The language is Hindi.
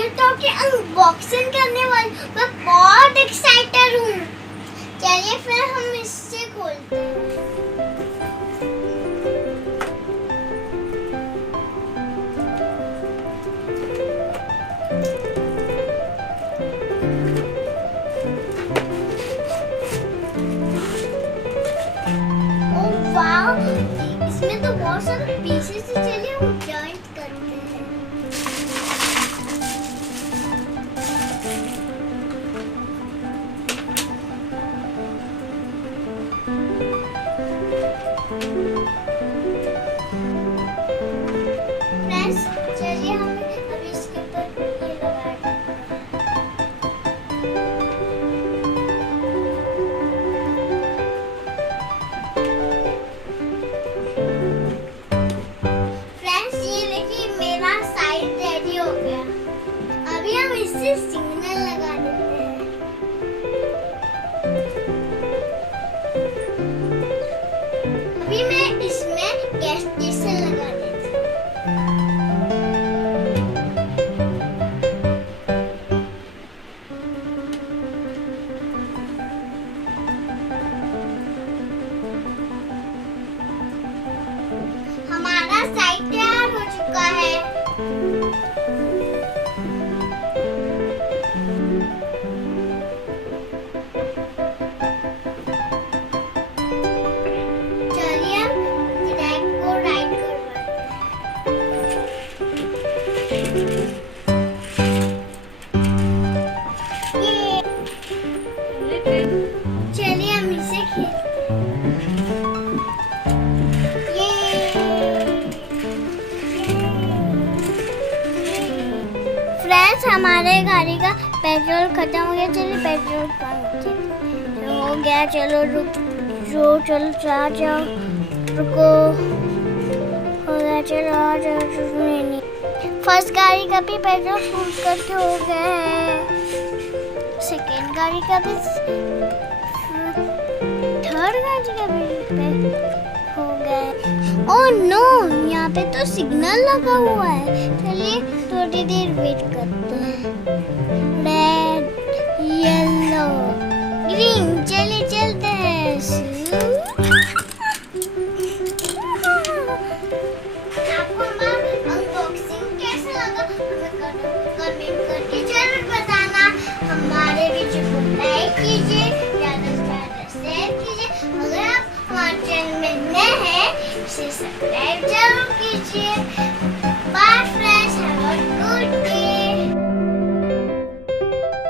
यूट्यूब की अनबॉक्सिंग करने वाली मैं बहुत एक्साइटेड हूँ। चलिए फिर हम इससे खोलते हैं। ओह वाह, इसमें तो बहुत सारे पीसेस हैं। चलिए हम जॉइंट करते हैं। फ्रेंड्स, चलिए हम अभी इसके ऊपर ये लगाते हैं। फ्रेंड्स, ये देखिए मेरा साइड रेडी हो गया। अभी हम इससे सिग्नल लगा देते हैं। अभी मैं इसमें गैस स्टेशन लगा देती हूँ। हमारा साइड तैयार हो चुका है। चलिए हम रैक को राइट करवाते हैं। चलिए हम इसे खेलते हैं। फ्रेंड्स, हमारे गाड़ी का पेट्रोल खत्म हो गया। चलिए पेट्रोल पंप हो गया। चलो चलो जाओ रुको। हो गया, चलो आ जाओ। नहीं, फर्स्ट गाड़ी का भी पेट्रोल फुल करके हो गया है। सेकेंड गाड़ी का भी, थर्ड गाड़ी का भी हो गया है। ओह नो, यहाँ पे तो सिग्नल लगा हुआ है। चलिए थोड़ी देर वेट करते हैं। Red, yellow, green. चलिए चलते हैं। आपको हमारा अनबॉक्सिंग कैसा लगा हमें कमेंट करके जरूर बताना। हमारे वीडियो को लाइक कीजिए, ज़्यादा से ज़्यादा शेयर कीजिए। अगर आप हमारे चैनल में नए हैं इसे सब्सक्राइब